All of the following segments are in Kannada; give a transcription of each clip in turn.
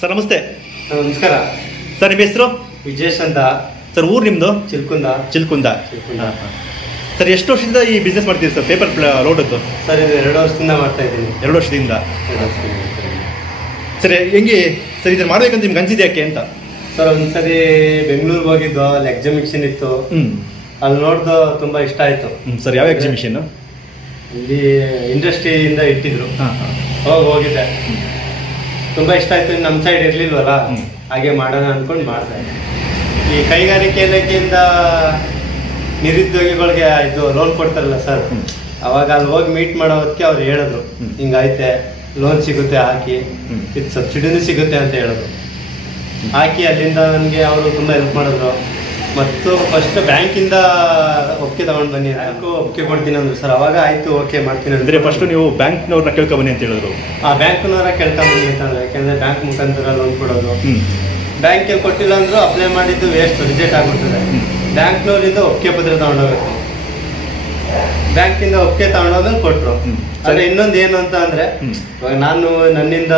ಸರ್ ನಮಸ್ತೆ. ನಮಸ್ಕಾರ ಸರ್, ನಿಮ್ಮ ಹೆಸರು? ವಿಜೇಶ್ ಅಂತ. ಸರ್, ಊರು ನಿಮ್ಮದು? ಚಿಲ್ಕುಂದ. ಸರ್, ಎಷ್ಟು ವರ್ಷದಿಂದ ಈ ಬಿಸ್ನೆಸ್ ಮಾಡ್ತೀರಿ ಸರ್, ಪೇಪರ್ ಲೋಡದ್ದು? ಸರ್, ಇದು 2 ವರ್ಷದಿಂದ ಮಾಡ್ತಾ ಇದ್ದೀನಿ. 2 ವರ್ಷದಿಂದ. ಸರ್, ಹೆಂಗೆ ಸರ್ ಇದನ್ನು ಮಾಡ್ಬೇಕಂತ ನಿಮ್ಗೆ ಅನ್ಸಿದೆ ಯಾಕೆ ಅಂತ? ಸರ್, ಒಂದ್ಸರಿ ಬೆಂಗಳೂರಿಗೆ ಹೋಗಿದ್ದು, ಅಲ್ಲಿ ಎಕ್ಸಿಬಿಷನ್ ಇತ್ತು. ಅಲ್ಲಿ ನೋಡ್ದು ತುಂಬಾ ಇಷ್ಟ ಆಯ್ತು. ಸರ್, ಯಾವ ಎಕ್ಸಿಬಿಷನ್? ಇಲ್ಲಿ ಇಂಡಸ್ಟ್ರಿಯಿಂದ ಇಟ್ಟಿದ್ರು, ಹೋಗಿದ್ದೆ. ತುಂಬಾ ಇಷ್ಟ ಆಯ್ತು. ನಮ್ಮ ಸೈಡ್ ಇರ್ಲಿಲ್ವಲ್ಲ, ಹಾಗೆ ಮಾಡೋಣ ಅನ್ಕೊಂಡು ಮಾಡ್ದೆ. ಈ ಕೈಗಾರಿಕೆ ಇಲಾಖೆಯಿಂದ ನಿರುದ್ಯೋಗಿಗಳಿಗೆ ಇದು ಲೋನ್ ಕೊಡ್ತಾರಲ್ಲ ಸರ್, ಅವಾಗ ಅಲ್ಲಿ ಹೋಗಿ ಮೀಟ್ ಮಾಡೋದಕ್ಕೆ ಅವ್ರು ಹೇಳಿದ್ರು, ಹಿಂಗೈತೆ ಲೋನ್ ಸಿಗುತ್ತೆ ಹಾಕಿ, ಇದು ಸಬ್ಸಿಡಿನೂ ಸಿಗುತ್ತೆ ಅಂತ ಹೇಳಿದ್ರು. ಹಾಕಿ ಅಲ್ಲಿಂದ ನನಗೆ ಅವರು ತುಂಬಾ ಹೆಲ್ಪ್ ಮಾಡಿದ್ರು. ಮತ್ತು ಫಸ್ಟ್ ಬ್ಯಾಂಕಿಂದ ಒಪ್ಪಿಗೆ ತಗೊಂಡು ಬನ್ನಿ, ಬ್ಯಾಂಕು ಒಪ್ಪಿಗೆ ಕೊಡ್ತೀನಿ ಅಂದ್ರು ಸರ್. ಅವಾಗ ಆಯ್ತು, ಓಕೆ ಮಾಡ್ತೀನಿ ಅಂದ್ರೆ ಫಸ್ಟ್ ನೀವು ಬ್ಯಾಂಕ್ನವ್ರನ್ನ ಕೇಳ್ಕೊಬನ್ನಿ ಅಂತ ಹೇಳಿದ್ರು. ಆ ಬ್ಯಾಂಕ್ನವರ ಕೇಳ್ಕೊಂಬನ್ನಿ ಅಂತಂದ್ರೆ, ಯಾಕೆಂದ್ರೆ ಬ್ಯಾಂಕ್ ಮುಖಾಂತರ ಲೋನ್ ಕೊಡೋದು. ಬ್ಯಾಂಕಲ್ಲಿ ಕೊಟ್ಟಿಲ್ಲ ಅಂದ್ರೂ ಅಪ್ಲೈ ಮಾಡಿದ್ದು ವೇಸ್ಟ್, ರಿಜೆಕ್ಟ್ ಆಗ್ಬಿಡ್ತದೆ. ಬ್ಯಾಂಕ್ನವರಿಂದ ಒಪ್ಪಿಗೆ ಪತ್ರ ತಗೊಂಡೋಗ್ಬೇಕು. ಬ್ಯಾಂಕಿಂದ ಒಪ್ಪಿಗೆ ತಗೊಂಡೋದ್ಮೇಲೆ ಕೊಟ್ರು. ಆದ್ರೆ ಇನ್ನೊಂದು ಏನು ಅಂತ ಅಂದ್ರೆ, ಇವಾಗ ನಾನು ನನ್ನಿಂದ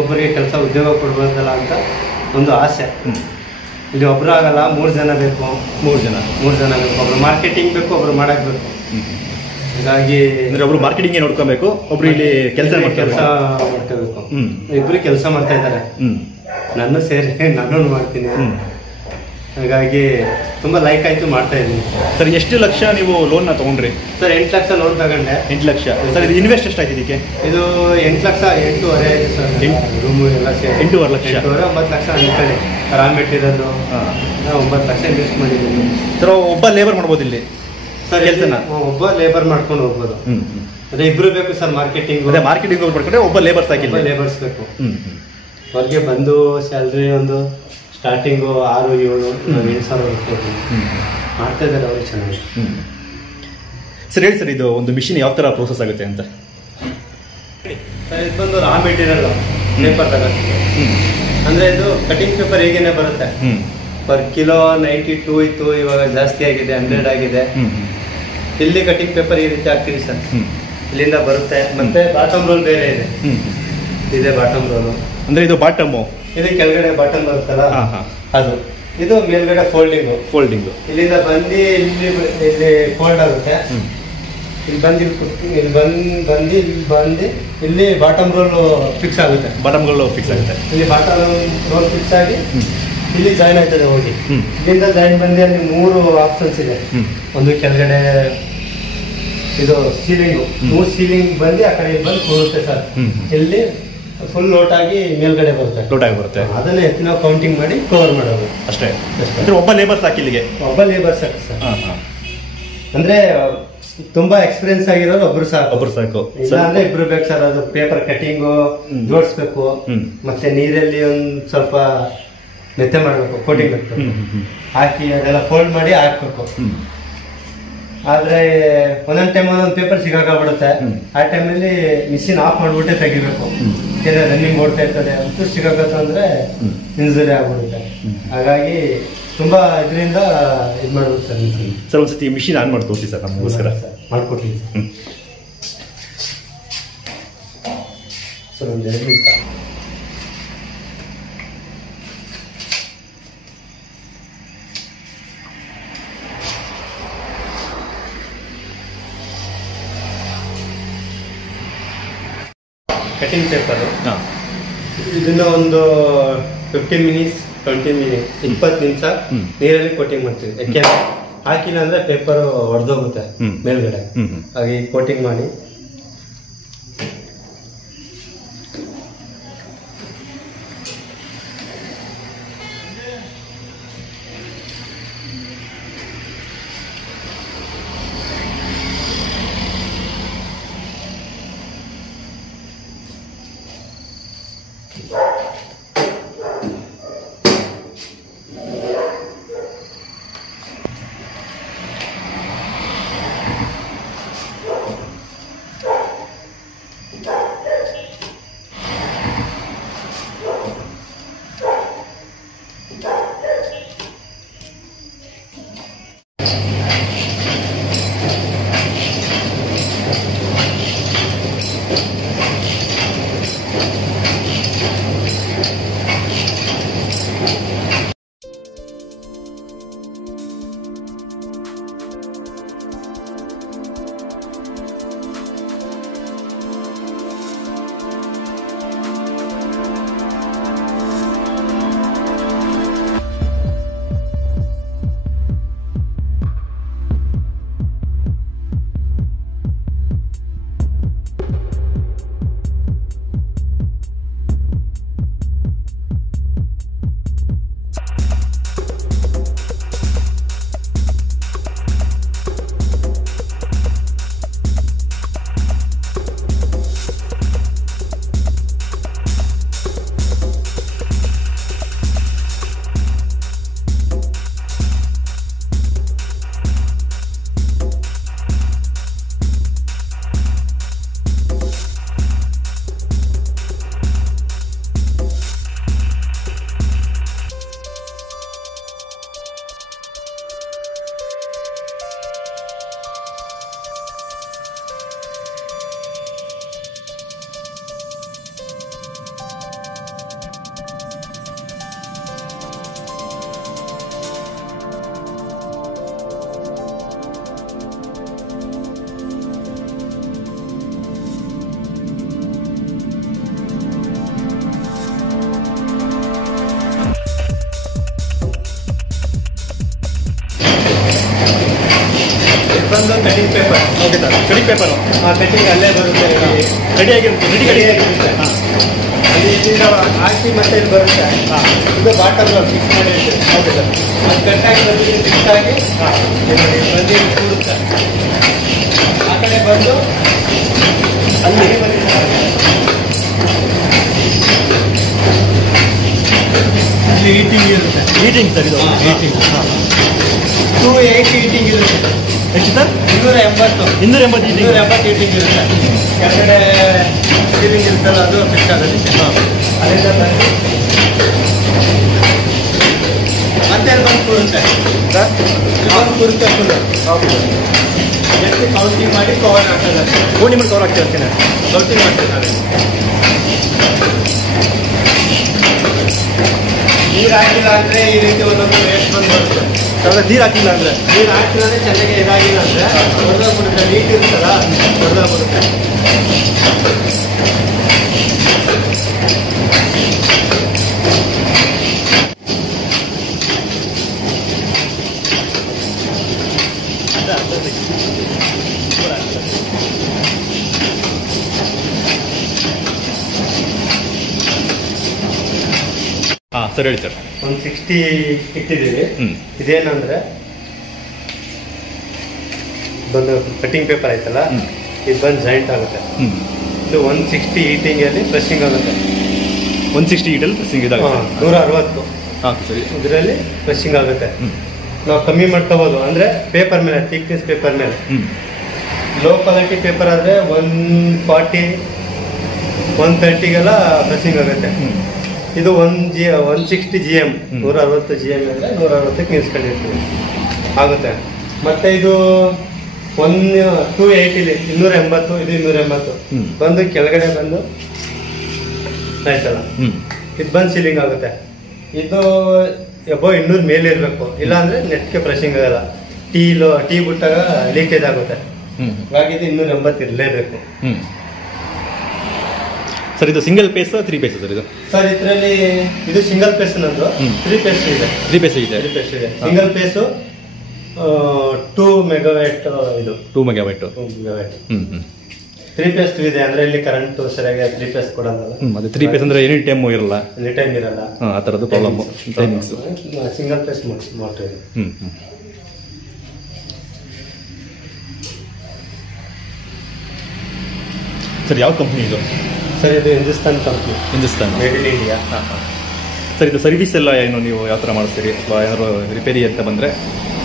ಒಬ್ಬರಿಗೆ ಕೆಲಸ ಉದ್ಯೋಗ ಕೊಡ್ಬೇಕಲ್ಲ ಅಂತ ಒಂದು ಆಸೆ. ಇಲ್ಲಿ ಒಬ್ರು ಆಗಲ್ಲ, 3 ಜನ ಬೇಕು. 3 ಜನ ಬೇಕು. ಒಬ್ರು ಮಾರ್ಕೆಟಿಂಗ್ ಬೇಕು, ಒಬ್ರು ಮಾಡಕ್ ಬೇಕು. ಹೀಗಾಗಿ ಅಂದ್ರೆ ಒಬ್ರು ಮಾರ್ಕೆಟಿಂಗ್ ನೋಡ್ಕೊಬೇಕು, ಒಬ್ರು ಇಲ್ಲಿ ಕೆಲಸ ಮಾಡ್ಕೋಬೇಕು. ಇಬ್ರು ಕೆಲಸ ಮಾಡ್ತಾ ಇದ್ದಾರೆ, ನಾನು ಸೇರಿ ನಾನು ಮಾಡ್ತೀನಿ. ಹಾಗಾಗಿ ತುಂಬಾ ಲೈಕ್ ಆಯ್ತು, ಮಾಡ್ತಾ ಇದ್ದೀನಿ. ಸರ್, ಎಷ್ಟು ಲಕ್ಷ ನೀವು ಲೋನ್ ತಗೊಂಡ್ರಿ? ಸರ್, 8 ಲಕ್ಷ ಲೋನ್ ತಗೊಂಡೆ. 8 ಲಕ್ಷ. ಸರ್, ಇದು ಇನ್ವೆಸ್ಟ್ ಎಷ್ಟಾಯ್ತು ಇದಕ್ಕೆ? ಇದು 8 ಲಕ್ಷ 8.5 ಆಯ್ತು ಸರ್. ರೂಮು ಎಲ್ಲ ಸೇರಿ 8.5 ಲಕ್ಷ. 9 ಲಕ್ಷ ಅನ್ಕೊಳ್ಳಿ. ರಾ ಮೆಟೀರಿಯಲ್ 9 ಲಕ್ಷ ಇನ್ವೆಸ್ಟ್ ಮಾಡಿದ್ದೀನಿ. ಸರ್, ಒಬ್ಬ ಲೇಬರ್ ಮಾಡ್ಬೋದು ಇಲ್ಲಿ ಸರ್ ಕೆಲಸನ? ಒಬ್ಬ ಲೇಬರ್ ಮಾಡ್ಕೊಂಡು ಹೋಗ್ಬೋದು. ಅದೇ ಇಬ್ರು ಬೇಕು ಸರ್. ಮಾರ್ಕೆಟಿಂಗ್ ಮಾಡ್ಕೊಂಡ್ರೆ ಒಬ್ಬ ಲೇಬರ್ಸ್ ಆಗಿಲ್ಲ, ಲೇಬರ್ಸ್ ಬೇಕು. ಹೊರಗೆ ಬಂದು ಸ್ಯಾಲ್ರಿ ಒಂದು ಸ್ಟಾರ್ಟಿಂಗು 6-7 7,000 ಮಾಡ್ತಾ ಇದ್ದಾರೆ ಅವರು, ಚೆನ್ನಾಗಿ. ಸರ್, ಹೇಳಿ ಸರ್, ಇದು ಒಂದು ಮಿಷಿನ್ ಯಾವ ತರ ಪ್ರೋಸೆಸ್ ಆಗುತ್ತೆ ಅಂತ? ಸರ್, ಇದು ಬಂದು ರಾ ಮೆಟೀರಿಯಲ್ ಪೇಪರ್ ತಗೋತೀವಿ. ಅಂದ್ರೆ ಇದು ಕಟಿಂಗ್ ಪೇಪರ್ ಹೇಗೇನೆ ಬರುತ್ತೆ. ಪರ್ ಕಿಲೋ 92 ಇತ್ತು, ಇವಾಗ ಜಾಸ್ತಿ ಆಗಿದೆ, 100 ಆಗಿದೆ. ಇಲ್ಲಿ ಕಟಿಂಗ್ ಪೇಪರ್ ಈ ರೀತಿ ಹಾಕ್ತೀವಿ ಸರ್, ಇಲ್ಲಿಂದ ಬರುತ್ತೆ. ಮತ್ತೆ ಬಾಟಮ್ ರೋಲ್ ಬೇರೆ ಇದೆ, ಇದೆ ಬಾಟಮ್ ರೋಲ್. ಅಂದ್ರೆ ಇದು ಬಾಟಮ್, ಇದು ಕೆಳಗಡೆ ಬಾಟಮ್ ಬರುತ್ತಲ್ಲ ಅದು. ಇದು ಮೇಲ್ಗಡೆ ಫೋಲ್ಡಿಂಗ್. ಇಲ್ಲಿಂದ ಬಂದು ಇಲ್ಲಿ ಫೋಲ್ಡ್ ಆಗುತ್ತೆ. ಇಲ್ಲಿ ಬಂದು ಇಲ್ಲಿ ಬಾಟಮ್ ರೋಲ್ ಫಿಕ್ಸ್ ಆಗುತ್ತೆ. ಇಲ್ಲಿ ಬಾಟಮ್ ರೋಲ್ ಫಿಕ್ಸ್ ಆಗಿ ಇಲ್ಲಿ ಜಾಯಿನ್ ಆಯ್ತದೆ ಹೋಗಿ. ಇಲ್ಲಿಂದ ಜಾಯಿನ್ ಬಂದು ಅಲ್ಲಿ 3 ಆಪ್ಷನ್ಸ್ ಇದೆ. ಒಂದು ಕೆಳಗಡೆ ಇದು ಸೀಲಿಂಗ್, 3 ಸೀಲಿಂಗ್ ಬಂದು ಆ ಕಡೆ ಬಂದು ಕೂರುತ್ತೆ ಸರ್. ಇಲ್ಲಿ ಫುಲ್ ಲೋಟ್ ಆಗಿ ಮೇಲ್ಗಡೆ ಬರುತ್ತೆ. ಅದನ್ನ ಎತ್ತಿನ ಕೌಂಟಿಂಗ್ ಮಾಡಿ ಕವರ್ ಮಾಡೋದು ಅಷ್ಟೇ. ಒಬ್ಬ ಲೇಬರ್ ಸಾಕು ಇಲ್ಲಿಗೆ? ಒಬ್ಬ ಲೇಬರ್ ಸಾಕು ಸರ್. ಅಂದ್ರೆ ತುಂಬಾ ಎಕ್ಸ್ಪೀರಿಯನ್ಸ್ ಆಗಿರೋರು ಒಬ್ರು ಸಾಕು. ಇಲ್ಲ ಅಂದ್ರೆ ಇಬ್ರು ಬೇಕು ಸರ್. ಅದು ಪೇಪರ್ ಕಟಿಂಗು ಜೋಡಿಸ್ಬೇಕು, ಮತ್ತೆ ನೀರಲ್ಲಿ ಒಂದ್ ಸ್ವಲ್ಪ ಮೆತ್ತೆ ಮಾಡ್ಬೇಕು, ಕೋಟಿಂಗ್ ಬೇಕು, ಹಾಕಿ ಅದೆಲ್ಲ ಫೋಲ್ಡ್ ಮಾಡಿ ಹಾಕ್ಬೇಕು. ಆದ್ರೆ ಒಂದೊಂದ್ ಟೈಮ್ ಒಂದೊಂದು ಪೇಪರ್ ಸಿಗಾಕಬಿಡುತ್ತೆ. ಆ ಟೈಮಲ್ಲಿ ಮಿಷಿನ್ ಆಫ್ ಮಾಡ್ಬಿಟ್ಟೆ ತೆಗಿಬೇಕು. ರನ್ನಿಂಗ್ ಓಡ್ತಾ ಇರ್ತದೆ, ಅಂತೂ ಸಿಗಾಕತ್ತ ಅಂದ್ರೆ ಇಂಜುರಿ ಆಗ್ಬಿಡುತ್ತೆ. ಹಾಗಾಗಿ ತುಂಬಾ ಇದರಿಂದ ಇದು ಮಾಡ್ಬೇಕು ಸರ್. ಸರ್, ಒಂದ್ಸತಿ ಮಿಷಿನ್ ಆನ್ ಮಾಡಿ ತೋರಿಸಿ ಸರ್, ನಮಗೋಸ್ಕರ ಮಾಡ್ಕೊಡ್ತೀನಿ ಸರ್. ಒಂದು 2 ನಿಮಿಷ. ಕಟಿಂಗ್ ಪೇಪರು ಇದನ್ನ ಒಂದು 15 ಮಿನಿಟ್ಸ್ 20 ಮಿನಿಟ್ 20 ನಿಮಿಷ ನೀರಲ್ಲಿ ಕೋಟಿಂಗ್ ಮಾಡ್ತೀವಿ. ಯಾಕೆಂದ್ರೆ ಹಾಕಿಲ್ಲ ಅಂದ್ರೆ ಪೇಪರ್ ಒಡೆದೋಗುತ್ತೆ ಮೇಲ್ಗಡೆ. ಹಾಗೆ ಕೋಟಿಂಗ್ ಮಾಡಿ ಬಂದು cutting paper. Okay sir, cutting paper cutting ಅಲ್ಲೇ ಬರುತ್ತೆ, ರೆಡಿಯಾಗಿರುತ್ತೆ. ಅಲ್ಲಿ ಇಲ್ಲಿಂದ ಹಾಕಿ ಮತ್ತೆ ಇಲ್ಲಿ ಬರುತ್ತೆ. ಇದು ಬಾಟಲ್ ಫಿಕ್ಸ್ ಮಾಡಿರುತ್ತೆ. Okay sir. ಅದು ಕಟ್ಟಾಗಿ ಬಂದು ಫಿಕ್ಸ್ ಆಗಿ ಬಂದು ಕೂಡುತ್ತೆ. ಆ ಕಡೆ ಬಂದು ಅಲ್ಲಿ ಇಲ್ಲಿ ಹೀಟಿಂಗ್ ಇರುತ್ತೆ. ಹೀಟಿಂಗ್ ಸರ್ ಇದು ಹೀಟಿಂಗ್ 280 ಹೀಟಿಂಗ್ ಇರುತ್ತೆ. ಎಷ್ಟು ಸರ್? 280 280 ಹೀಟಿಂಗ್ ಇರುತ್ತೆ. ಕೆಳಗಡೆ ಸೀಲಿಂಗ್ ಇರುತ್ತಲ್ಲ ಅದು ಫಿಕ್ಸ್ ಆಗುತ್ತೆ. ಅಲ್ಲಿಂದ ಬಂದು ಮತ್ತೆ ಅಲ್ಲಿ ಬಂದು ಕೂರುತ್ತೆ ಸರ್. ಬಂದು ಕೂರುತ್ತೆ ಫುಲ್. ಎಷ್ಟು ಕೌಂಟಿಂಗ್ ಮಾಡಿ ಕವರ್ ಹಾಕೋದು. ಗೋಣಿ ಮಾಡಿ ಕವರ್ ಹಾಕ್ತಿರ್ತೀನಿ, ಕೌಂಟಿಂಗ್ ಮಾಡ್ತೀನಿ ನಾನು. ನೀರು ಹಾಕಿಲ್ಲ ಅಂದರೆ ಈ ರೀತಿ ಒಂದೊಂದು ವೇಸ್ಟ್ ಬಂದು ಬರುತ್ತೆ. ನೀರು ಹಾಕಿಲ್ಲ ಅಂದರೆ ನೀರು ಹಾಕಿಲ್ಲ ಅಂದರೆ ಚೆನ್ನಾಗಿ ಇದಾಗಿಲ್ಲ ಅಂದರೆ ಹೊಡೆದೋಗ್ಬಿಡುತ್ತೆ. ನೀಟ್ ಇರುತ್ತಲ್ಲ ಹೊಡೆದೋಗ್ಬಿಡುತ್ತೆ. ಹಾಂ ಸರ್, ಹೇಳಿ ಸರ್. ಒಂದು 60 ಇಟ್ಟಿದ್ದೀವಿ. ಇದೇನಂದ್ರೆ ಬಂದು ಕಟಿಂಗ್ ಪೇಪರ್ ಆಯ್ತಲ್ಲ, ಇದು ಬಂದು ಜಾಯಿಂಟ್ ಆಗುತ್ತೆ. ಇದು 160 ಹೀಟಿಂಗಲ್ಲಿ ಪ್ರೆಸ್ಸಿಂಗ್ ಆಗುತ್ತೆ. 160 ಹೀಟಲ್ಲಿ ಪ್ರೆಸ್ಸಿಂಗ್ ಇದಾಗುತ್ತೆ. 160 ಹಾಂ ಸರಿ. ಇದರಲ್ಲಿ ಪ್ರೆಸ್ಸಿಂಗ್ ಆಗುತ್ತೆ. ನಾವು ಕಮ್ಮಿ ಮಾಡ್ಕೋಬೋದು ಅಂದರೆ ಪೇಪರ್ ಮೇಲೆ, ಥಿಕ್ನೆಸ್ ಪೇಪರ್ ಮೇಲೆ. ಲೋ ಕ್ವಾಲಿಟಿ ಪೇಪರ್ ಆದರೆ 140 130ಗೆಲ್ಲ ಪ್ರೆಸ್ಸಿಂಗ್ ಆಗುತ್ತೆ. ಇದು 160 GM 160 GM ಅಂದರೆ 160ಕ್ಕೆ ನಿಲ್ಸ್ಕೊಂಡಿರ್ತೀವಿ ಆಗುತ್ತೆ. ಮತ್ತೆ ಇದು 280 280 ಇದು 280 ಬಂದು ಕೆಳಗಡೆ ಬಂದು ಆಯ್ತಲ್ಲ, ಇದು ಬಂದು ಸೀಲಿಂಗ್ ಆಗುತ್ತೆ. ಇದು 200 ಮೇಲೆ ಇರಬೇಕು, ಇಲ್ಲಾಂದ್ರೆ ನೆಟ್ಗೆ ಪ್ರೆಸ್ಸಿಂಗ್ ಆಗಲ್ಲ. ಟೀ ಬಿಟ್ಟಾಗ ಲೀಕೇಜ್ ಆಗುತ್ತೆ. ಹಾಗಾಗಿ ಇದು 280 ಇರಲೇಬೇಕು. ಸರ್, ಇದು ಸಿಂಗಲ್ ಪೇಸ್ 3 ಪೇಸ್ ಸರ್? ಇದು ಸರ್ ಇದರಲ್ಲಿ ಇದು ಸಿಂಗಲ್ ಪೇಸ್ ನಂದು 3 ಪೇಸ್ ಇದೆ. 3 ಪೇಸ್ ಇದೆ. Single phase 2 megawatt. ಇದು 2 ಮೆಗಾವ್ಯಾಟ್. 3 ಪೇಸ್ ಇದೆ ಅಂದ್ರೆ ಇಲ್ಲಿ ಕರೆಂಟ್ ಸರಿಯಾಗಿ 3 ಪೇಸ್ ಕೊಡಲ್ಲ. ಅದೇ 3 ಪೇಸ್ ಅಂದ್ರೆ ಎನಿ ಟೈಮ್ ಇರಲ್ಲ, ಆ ಥರದ್ದು problem. Timings single phase motor ಇದೆ. ಸರ್, ಯಾವ ಕಂಪ್ನಿ ಇದು? ಸರ್, ಇದು Hindustan company. Hindustan, made in India. Sir, ಇದು ಸರ್ವಿಸ್ ಎಲ್ಲ ಏನು ನೀವು ಯಾವ ಥರ ಮಾಡಿಸ್ತೀರಿ ಅಥವಾ ಏನಾದ್ರು ರಿಪೇರಿ ಅಂತ ಬಂದರೆ?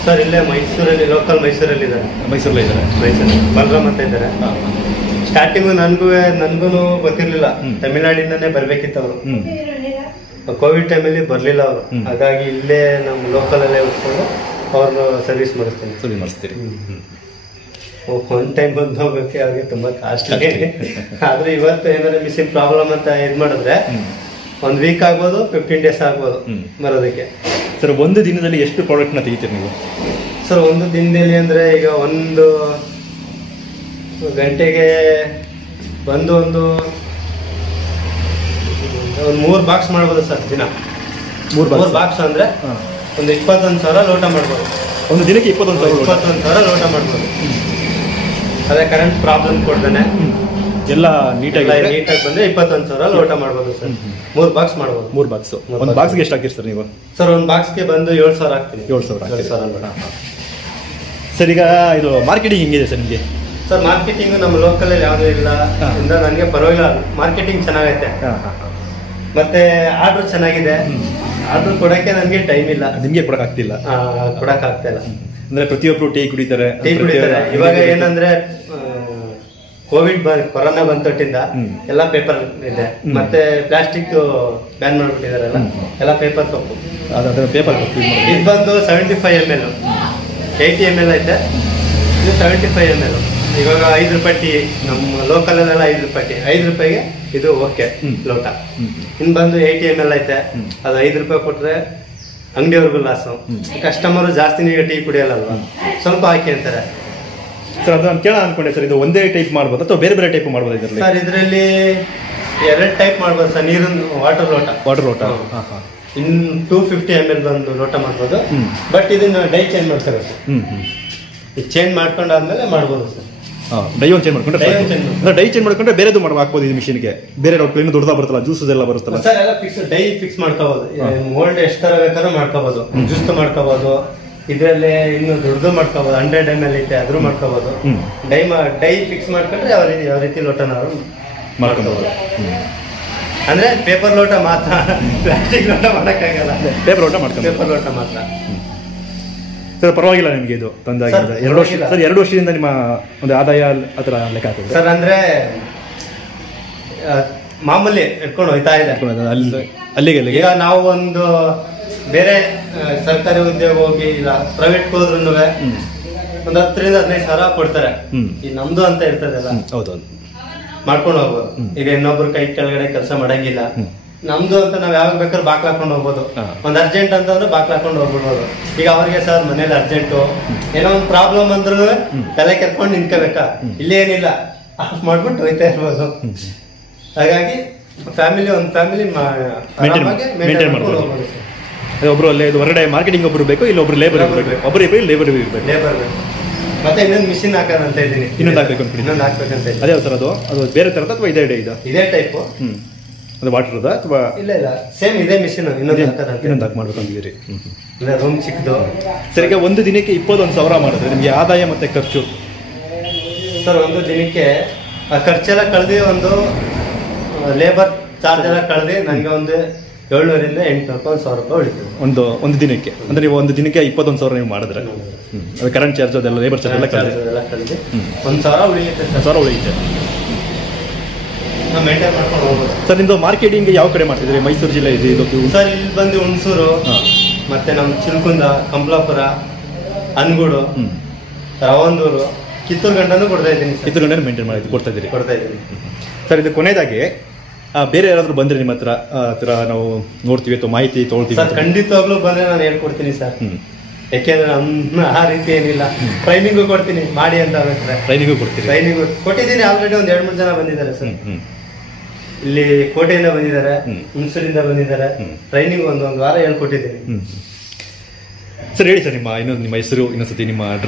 ಸರ್, ಇಲ್ಲೇ ಮೈಸೂರಲ್ಲಿ, ಲೋಕಲ್ ಮೈಸೂರಲ್ಲಿ ಇದ್ದಾರೆ. ಮೈಸೂರಲ್ಲೇ ಇದ್ದಾರೆ. ಮೈಸೂರಲ್ಲಿ ಬಲರಾಮ್ ಅಂತ ಇದ್ದಾರೆ. ಸ್ಟಾರ್ಟಿಂಗು ನನ್ಗೂ ಗೊತ್ತಿರಲಿಲ್ಲ. ತಮಿಳ್ನಾಡಿಂದನೇ ಬರ್ಬೇಕಿತ್ತು ಅವರು. ಕೋವಿಡ್ ಟೈಮಲ್ಲಿ ಬರಲಿಲ್ಲ ಅವರು. ಹಾಗಾಗಿ ಇಲ್ಲೇ ನಮ್ಮ ಲೋಕಲಲ್ಲೇ ಉಟ್ಕೊಂಡು ಅವ್ರನ್ನ ಸರ್ವಿಸ್ ಮಾಡಿಸ್ತೀರಿ. ಒನ್ ಟೈಮ್ ಬಂದು ಹೋಗೋಕ್ಕೆ ಅವ್ರಿಗೆ ತುಂಬಾ ಕಾಸ್ಟ್ಲಿ. ಆದ್ರೆ ಇವತ್ತು ಏನಾದ್ರು ಮಿಷಿನ್ ಪ್ರಾಬ್ಲಮ್ ಅಂತ ಇದು ಮಾಡಿದ್ರೆ 1 ವೀಕ್ ಆಗ್ಬೋದು, 15 ಡೇಸ್ ಆಗ್ಬೋದು ಬರೋದಕ್ಕೆ. ಸರ್, ಒಂದು ದಿನದಲ್ಲಿ ಎಷ್ಟು ಪ್ರಾಡಕ್ಟ್ನ ತೆಗಿತೀರಿ ನೀವು? ಸರ್, ಒಂದು ದಿನದಲ್ಲಿ ಅಂದ್ರೆ ಈಗ 1 ಗಂಟೆಗೆ ಬಂದು ಒಂದು 3 ಬಾಕ್ಸ್ ಮಾಡ್ಬೋದು ಸರ್ ದಿನ. 3 ಬಾಕ್ಸ್ ಅಂದ್ರೆ ಒಂದು 21,000 ಲೋಟ ಮಾಡ್ಬೋದು. ಒಂದು ದಿನಕ್ಕೆ 21,000 ಲೋಟ ಮಾಡ್ಬೋದು. ಅದೇ ಕರೆಂಟ್ ಪ್ರಾಬ್ಲಮ್ ಕೊಡ್ತಾನೆ ಎಲ್ಲ ನೀಟಾಗಿ ಬಂದ್ರೆ 21,000 ಲೋಟ ಮಾಡ್ಬೋದು ಸರ್. 3 ಬಾಕ್ಸ್ ಮಾಡ್ಬೋದು. 3 ಬಾಕ್ಸ್. ಒಂದು ಬಾಕ್ಸ್ಗೆ ಎಷ್ಟು ಹಾಕಿರಿ ಸರ್ ನೀವು? ಸರ್, ಒಂದು ಬಾಕ್ಸ್ಗೆ ಬಂದು 7,000 ಹಾಕ್ತೀನಿ. 7,000. ಸರ್, ಈಗ ಇದು ಮಾರ್ಕೆಟಿಂಗ್ ಹೆಂಗಿದೆ ಸರ್ ನಿಮಗೆ? ಸರ್, ಮಾರ್ಕೆಟಿಂಗ್ ನಮ್ಮ ಲೋಕಲ್ ಅಲ್ಲಿ ಯಾವುದೂ ಇಲ್ಲ. ನನಗೆ ಪರವಾಗಿಲ್ಲ, ಮಾರ್ಕೆಟಿಂಗ್ ಚೆನ್ನಾಗೈತೆ. ಮತ್ತೆ ಆರ್ಡರ್ ಚೆನ್ನಾಗಿದೆ. ಆರ್ಡರ್ ಕೊಡಕ್ಕೆ ನನಗೆ ಟೈಮ್ ಇಲ್ಲ. ನಿಮಗೆ ಕೊಡಕ್ ಆಗ್ತಿಲ್ಲ? ಕೊಡಕ್ ಆಗ್ತಾ ಇಲ್ಲ. ಅಂದ್ರೆ ಪ್ರತಿಯೊಬ್ರು ಟೀ ಕುಡಿತಾರೆ. ಇವಾಗ ಏನಂದ್ರೆ ಕೊರೋನಾ ಬಂತೊಟ್ಟಿಂದ ಎಲ್ಲ ಪೇಪರ್ ಇದೆ. ಮತ್ತೆ ಪ್ಲಾಸ್ಟಿಕ್ ಬ್ಯಾನ್ ಮಾಡ್ಬಿಟ್ಟಿದಾರಲ್ಲ, ಎಲ್ಲ ಪೇಪರ್ ಕಪ್ಪು. ಇದು ಬಂದು 75 ml, 80 ml ಐತೆ. ಇದು 75 ml. ಇವಾಗ 5 ರೂಪಾಯಿ ಟೀ, ನಮ್ಮ ಲೋಕಲ್ ಅಲ್ಲೆಲ್ಲ 5 ರೂಪಾಯಿ ಟೀ. 5 ರೂಪಾಯಿಗೆ ಇದು ಓಕೆ ಲೋಟ. ಇನ್ ಬಂದು 80 ml ಐತೆ. ಅದು 5 ರೂಪಾಯಿ ಕೊಟ್ರೆ ಅಂಗಡಿಯವ್ರಿಗೂ ಲಾಸು. ಕಸ್ಟಮರ್ ಜಾಸ್ತಿ ನೀವು ಟೀ ಕುಡಿಯಲ್ಲಲ್ವಾ, ಸ್ವಲ್ಪ ಹಾಕಿ ಅಂತಾರೆ. ಸರ್, ಅದು ನಾನು ಕೇಳೋಣ ಅನ್ಕೊಂಡೆ ಸರ್. ಇದು ಒಂದೇ ಟೈಪ್ ಮಾಡ್ಬೋದು ಅಥವಾ ಬೇರೆ ಬೇರೆ ಟೈಪ್ ಮಾಡ್ಬೋದು ಇದರಲ್ಲಿ? ಸರ್, ಇದರಲ್ಲಿ 2 ಟೈಪ್ ಮಾಡ್ಬೋದು ಸರ್. ನೀರಿನ ವಾಟರ್ ಲೋಟ ಇನ್ನು 250 ml ಒಂದು ಲೋಟ ಮಾಡ್ಬೋದು. ಬಟ್ ಇದನ್ನ ಡೈ ಚೇಂಜ್ ಮಾಡ್ತಾರೆ. ಚೇಂಜ್ ಮಾಡ್ಕೊಂಡಾದ್ಮೇಲೆ ಮಾಡ್ಬೋದು ಸರ್. ಡೈ ಒಂದು ಚೇಂಜ್ ಮಾಡ್ಕೊಂಡ್ರೆ ಡೈ ಚೇಂಜ್ ಮಾಡ್ಕೊಂಡ್ರೆ ಬೇರೆದು ಹಾಕ್ಬೋದು ಈ ಮಿಷಿನ್ಗೆ. ಬೇರೆ ಪ್ಲೇನ್ ದೊಡ್ಡದಾಗ ಬರ್ತಲ್ಲ, ಜ್ಯೂಸಸ್ ಎಲ್ಲ ಬರುತ್ತಲ್ಲ ಸರ್, ಎಲ್ಲ ಫಿಕ್ಸ್ ಡೈ ಫಿಕ್ಸ್ ಮಾಡ್ಕೋಬಹುದು. ಮೋಲ್ಡ್ ಎಷ್ಟು ತರ ಬೇಕಾದ್ರೂ ಮಾಡ್ಕೋಬಹುದು. ಜ್ಯೂಸ್ ಮಾಡ್ಕೋಬಹುದು, ಇದ್ರಲ್ಲಿ ಇನ್ನು ದೊಡ್ಡದು ಮಾಡ್ಕೋಬಹುದು. 100 ml ಐತೆ ಅದ್ರೂ ಮಾಡ್ಕೋಬಹುದು. ಡೈ ಫಿಕ್ಸ್ ಮಾಡ್ಕೊಂಡ್ರೆ ಯಾವ ರೀತಿ ಲೋಟನಾದ್ರು ಮಾಡ್ಕೋಬಹುದು. ಅಂದ್ರೆ ಪೇಪರ್ ಲೋಟ ಮಾತ್ರ, ಪ್ಲಾಸ್ಟಿಕ್ ಲೋಟ ಮಾಡಕ್ಕಾಗಲ್ಲ. ಪೇಪರ್ ಲೋಟ ಮಾಡ್ಕೊಂಡು ಪೇಪರ್ ಲೋಟ ಮಾತ್ರ. ಸರ್ ಪರವಾಗಿಲ್ಲ ನಿಮ್ಗೆ ಇದು ತಂದಾಗ 2 ವರ್ಷ ಸರ್, 2 ವರ್ಷದಿಂದ ನಿಮ್ಮ ಒಂದು ಆದಾಯ ಆತರ ಲೆಕ್ಕ ಹಾಕಿದ್ರೆ ಸರ್? ಅಂದ್ರೆ ಮಾಮೂಲಿ ಇಟ್ಕೊಂಡು ಹೋಯ್ತಾ ಇದೆ ಅಲ್ಲಿಗೆ. ಈಗ ನಾವು ಒಂದು ಬೇರೆ ಸರ್ಕಾರಿ ಉದ್ಯೋಗ ಹೋಗಿ ಇಲ್ಲ ಪ್ರೈವೇಟ್ ಹೋದ್ರು ಒಂದು 10 ರಿಂದ 15 ಸಾವಿರ ಕೊಡ್ತಾರೆ. ಈ ನಮ್ದು ಅಂತ ಇರ್ತದಲ್ಲ, ಹೌದೌದು, ಮಾಡ್ಕೊಂಡು ಹೋಗ್ಬೋದು. ಈಗ ಇನ್ನೊಬ್ರು ಕೈ ಕೆಳಗಡೆ ಕೆಲಸ ಮಾಡಂಗಿಲ್ಲ. ನಮ್ದು ಅಂತ ನಾವ್ ಯಾವಾಗ ಬೇಕಾದ್ರೂ ಬಾಕ್ಲ ಹಾಕೊಂಡು ಹೋಗ್ಬೋದು. ಒಂದ್ ಅರ್ಜೆಂಟ್ ಅಂತಂದ್ರೆ ಬಾಕ್ಲ ಹಾಕೊಂಡು ಹೋಗ್ಬಿಡ್ಬೋದು. ಈಗ ಅವ್ರಿಗೆ ಸರ್ ಮನೇಲಿ ಅರ್ಜೆಂಟು, ಏನೋ ಒಂದು ಪ್ರಾಬ್ಲಮ್ ಅಂದ್ರೂ ತಲೆ ಕೆರ್ಕೊಂಡು ನಿಂತ್ಕೋಬೇಕಾ? ಇಲ್ಲೇ ಏನಿಲ್ಲ, ಆಫ್ ಮಾಡ್ಬಿಟ್ಟು ಹೋಯ್ತಾ ಇರ್ಬೋದು. ಹಾಗಾಗಿ ಒಂದು ಫ್ಯಾಮಿಲಿ ಮೇಂಟೈನ್ ಮಾಡ್ಬೋದು. ಒಬ್ರು ಅಲ್ಲೇ ಹೊರಗಡೆ ಮಾರ್ಕೆಟಿಂಗ್ ಒಬ್ರು ಬೇಕು, ಇಲ್ಲಿ ಒಬ್ರು ಲೇಬರ್ ಇರಬೇಕು, ಒಬ್ಬರು ಇರಬೇಕು, ಲೇಬರ್ ಇರಬೇಕು. ಮತ್ತೆ ಇನ್ನೊಂದು ಮಿಷಿನ್ ಹಾಕೋದಂತ ಇದ್ದೀನಿ. ಇನ್ನೊಂದು ಹಾಕ್ಬೇಕಂತ ಅದೇ ಸರ್. ಅದು ಬೇರೆ ತರದ ಅಥವಾ ಇದೇ ಟೈಪ್? ಅದು ವಾಟರ್ದ ಅಥವಾ ಇಲ್ಲ ಸೇಮ್ ಇದೇ ಮಿಷಿನ್ ಇನ್ನೊಂದು ಹಾಕಿ ಮಾಡ್ಬೇಕಂತಿದ್ದೀರಿ. ರೂಮ್ ಚಿಕ್ಕದು ಸರ್. ಈಗ ಒಂದು ದಿನಕ್ಕೆ 21,000 ಮಾಡಿದ್ರೆ ನಿಮಗೆ ಆದಾಯ ಮತ್ತೆ ಖರ್ಚು ಸರ್? ಒಂದು ದಿನಕ್ಕೆ ಖರ್ಚೆಲ್ಲ ಕಳೆದು, ಒಂದು ಲೇಬರ್ ಚಾರ್ಜ್ ಎಲ್ಲ ಕಳೆದು ನನಗೆ ಒಂದು 700 ರಿಂದ 800 1,000 ರೂಪಾಯಿ ಉಳಿತದೆ ಒಂದು ದಿನಕ್ಕೆ. ಅಂದ್ರೆ ನೀವು ಒಂದು ದಿನಕ್ಕೆ 21,000 ನೀವು ಮಾಡಿದ್ರೆ ಅದು ಕರೆಂಟ್ ಚಾರ್ಜ್ ಅದೆಲ್ಲ ಲೇಬರ್ ಚಾರ್ಜ್ ಎಲ್ಲ ಕಳೆದು 1,000 ಉಳಿಯುತ್ತೆ. 1,000 ಉಳಿಯುತ್ತೆ. ಮೇಂಟೈನ್ ಮಾಡ್ಕೊಂಡು ಹೋಗ್ಬೋದು ಸರ್. ನಿಮ್ದು ಮಾರ್ಕೆಟಿಂಗ್ ಯಾವ ಕಡೆ ಮಾಡ್ತಿದ್ರಿ? ಮೈಸೂರು ಜಿಲ್ಲೆ ಇದೆ ಇದು ಸರ್. ಇಲ್ಲಿ ಬಂದು ಹುಣಸೂರು, ಮತ್ತೆ ನಮ್ಮ ಚಿಲ್ಕುಂದ, ಕಂಪ್ಲಾಪುರ, ಅನ್ಗೂಡು, ರವಂದೂರು, ಕಿತ್ತೂರು ಗಂಟನೂ ಕೊಡ್ತಾ ಇದ್ದೀನಿ. ಕಿತ್ತೂರು ಗಂಟೆ ಮೇಂಟೈನ್ ಮಾಡಿ ಕೊಡ್ತಾ ಇದ್ದೀನಿ ಸರ್. ಇದು ಕೊನೆಯದಾಗಿ ಬೇರೆ ಯಾರಾದ್ರೂ ಬಂದ್ರೆ ನಿಮ್ಮ ಹತ್ರ ನಾವು ನೋಡ್ತೀವಿ ಅಥವಾ ಮಾಹಿತಿ ತಗೊಳ್ತೀವಿ ಸರ್? ಖಂಡಿತವಾಗ್ಲೂ ಬಂದ್ರೆ ನಾನು ಹೇಳ್ಕೊಡ್ತೀನಿ ಸರ್. ಯಾಕೆಂದ್ರೆ ನಮ್ಮ ಆ ರೀತಿ ಏನಿಲ್ಲ. ಟ್ರೈನಿಂಗು ಕೊಡ್ತೀನಿ ಮಾಡಿ ಅಂತ. ಟ್ರೈನಿಂಗು ಕೊಡ್ತೀನಿ. ಟ್ರೈನಿಂಗು ಕೊಟ್ಟಿದ್ದೀನಿ ಆಲ್ರೆಡಿ. ಒಂದು 2-3 ಜನ ಬಂದಿದ್ದಾರೆ ಸರ್. ಇಲ್ಲಿ ಕೋಟೆಯಿಂದ ಬಂದಿದ್ದಾರೆ, ಹುಣಸೂರಿಂದ ಬಂದಿದ್ದಾರೆ. ಟ್ರೈನಿಂಗ್ ಒಂದು ವಾರ ಹೇಳ್ಕೊಟ್ಟಿದ್ದೀನಿ ಸರ್. ಹೇಳಿ ಸರ್ ನಿಮ್ಮ ಹೆಸರು, ಇನ್ನೊಂದ್ಸತಿ ನಿಮ್ಮ ಅಡ್ರೆಸ್.